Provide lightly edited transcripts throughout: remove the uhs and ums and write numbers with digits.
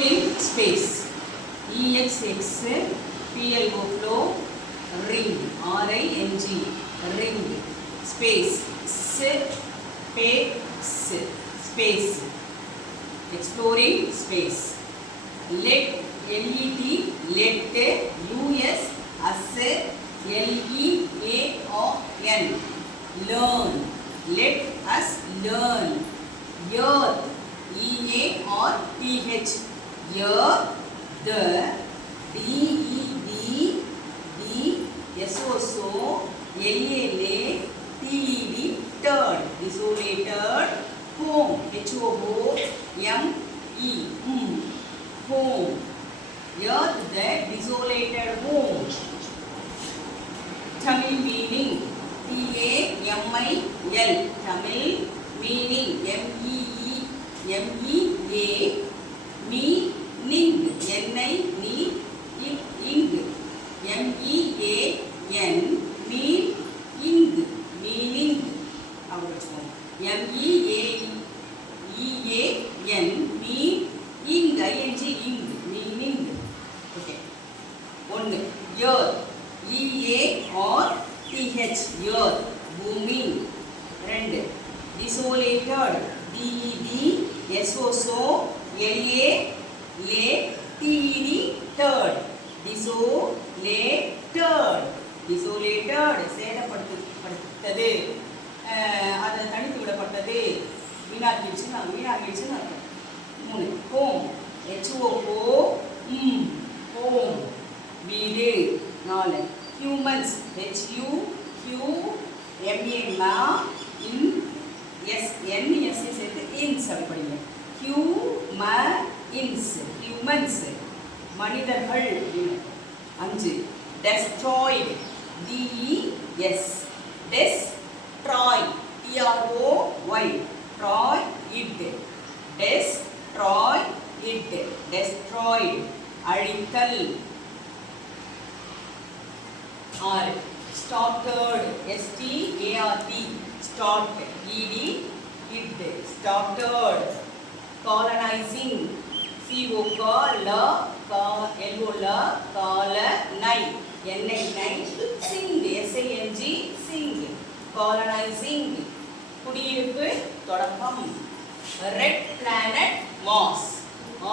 space EXX PLO flow ring RING ring space space exploring space let LET let US as LEARN learn let us learn earth EARTH earth the DED LALA TED third desolated home HOME home earth the desolated home Tamil meaning TAMIL Tamil meaning MEEA meaning NING MEAN meaning MEAN meaning okay one earth EARTH earth booming ரெண்டு desolated DEDSOSOLATED third desolated சேதப்படுத்தது அது தனித்து விடப்பட்டது வீணாக்கிடுச்சுன்னு அர்த்தம் மூணு home HOOM home வீடு நாலு humans HUMANS சேர்த்து இன்ஸ் அப்படி படிங்க ஹியூமன்ஸ் மனிதர்கள் அஞ்சு destroyed DES destroy TROY troy it destroy it destroyed அழித்தல் ஆறு started START start ED it started colonizing colonizing sing colonizing குடியிருப்பு தொடக்கம் red planet Mars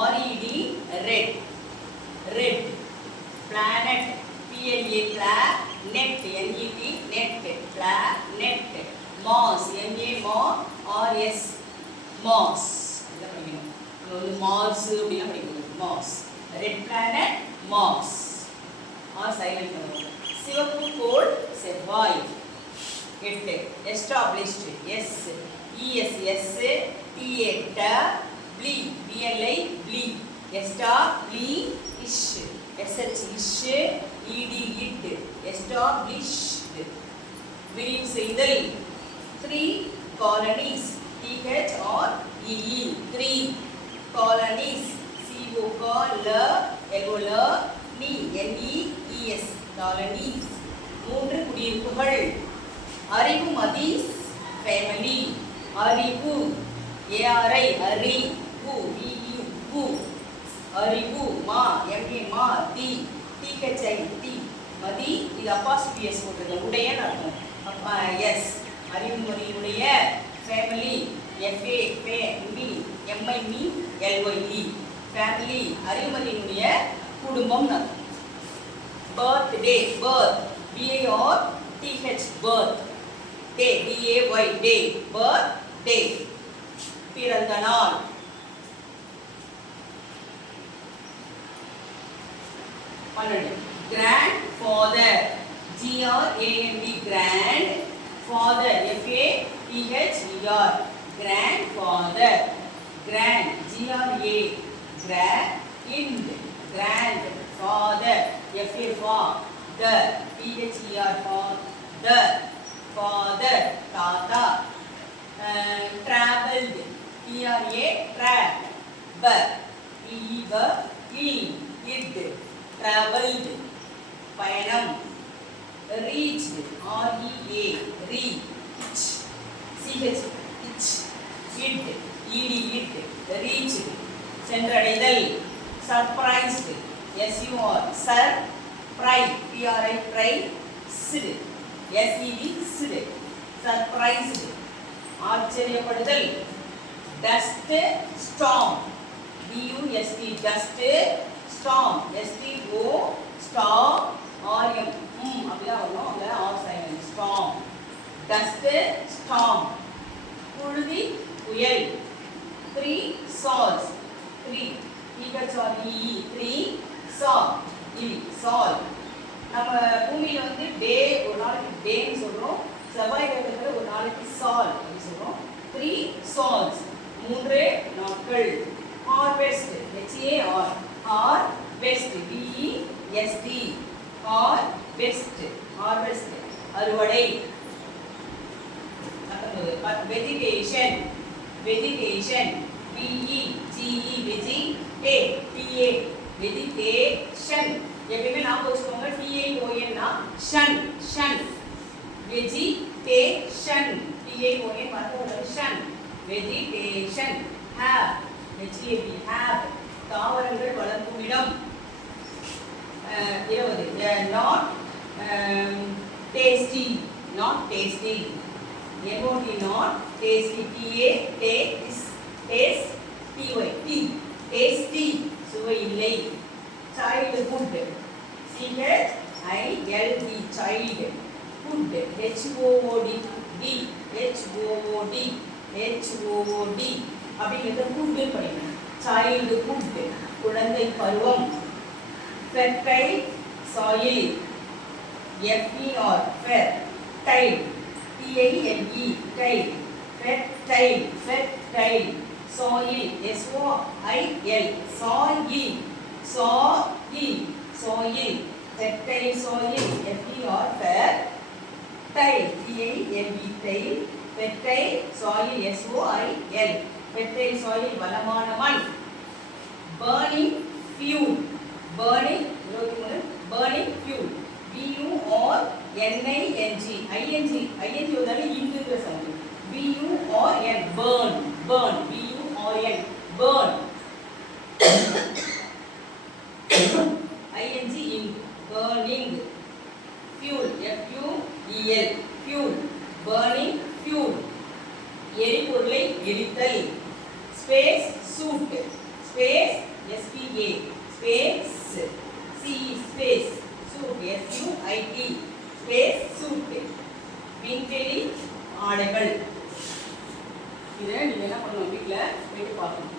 RED red planet PLA net net Mars MARS Mars Mars அப்படினா படிக்கணும் Mars red planet Mars silent பண்ணுவோம் சிவப்பு கோள் செவ்வாய் எட்டு established ESS TAT BLI establish SH ED established விரிவு செய்தல் 3 colonies THREE 3 colonies NEES colonies மூன்று குடியிருப்புகள் அறிவுமதி family அறிவு அறிவு அறிவு மா MA THIT மதி இது அப்பாஸ்ட்ரோஃபி போட்டுருங்க உடைய அர்த்தம் அப்பா எஸ் அறிவுமதியுடைய family FAMILY family அறிவுமதியினுடைய குடும்பம் birthday birth BARTH birth day day birthday பிறந்த நாள் grandfather GRAND grandfather FATHER grandfather grand grandfather FATHER father tata traveled traveled பயணம் reached reach reached சென்றடைதல் surprised, S-U-R, surprised, P-R-I, priced, S-E-D, surprised, ஆச்சரியப்படுதல், dust storm, D-U-S-T, dust storm, S-T-O, storm, R-M, அப்படிதான் வரணும், அங்கே R silent, storm, dust storm, புழுதி புயல், 3 saws, 3 E-H-R-E-E, 3 saw, saw, நம்ம பூமியில் வந்து டே ஒரு நாளைக்கு டேன்னு சொல்கிறோம், செவ்வாய் கிரகத்தில் ஒரு நாளைக்கு சால் அப்படின்னு சொல்கிறோம். 3 சால்ஸ், 3 நாட்கள். Harvest, H-A-R, harvest, B-E-S-T, harvest, harvest, அறுவடை. வெஜிடேஷன், வெஜிடேஷன், V-E-G-E, வெஜிடே, T-A, வெஜிடேஷன். எப்பயுமே ஞாபகம் வச்சுக்கோங்க, T-A-O-N-னா ஷன், ஷன், வெஜிடேஷன், T-A-O-N மறந்து ஷன், வெஜிடேஷன். ஹேவ், H-A-V, ஹேவ், தாவரங்கள் வளர்க்கும் இடம். 20 not tasty, not tasty, M-O-T, not tasty, T-A-T-S-T-Y, tasty, சுவை இல்லை. childhood, C-H-I-L-D, child, hood, H-O-O-D, H-O-O-D, H-O-O-D அப்படிங்கிறத ஹுட்டு படிக்கணும். childhood, குழந்தை பருவம். fertile soil, F-E-R, fertile, T-I-L-E, tile, fertile, fertile, soil, S-O-I-L, soil, soil, soil, fertile soil, F-E-R, fertile, T-I-L-E, tile, fertile soil, S-O-I-L, fertile soil, வளமான மண். burning fuel, burning, burning fuel, B-U-R-N-I-N-G, I-N-G, I-N-G வந்தாலே இங்குங்கிற sound. B-U-R-N, burn, burn, B-U-R-N, burn, I-N-G, ing, burning, fuel, F-U-E-L, fuel, burning fuel, எரிபொருளை எரித்தல். space suit, space, S-P-A, space, C-E, space, suit, S-U-I-T, space suit, விண்வெளி ஆடைகள். இதை நீங்கள் என்ன பண்ணணும், வீட்டில் போயிட்டு பார்க்கணும்.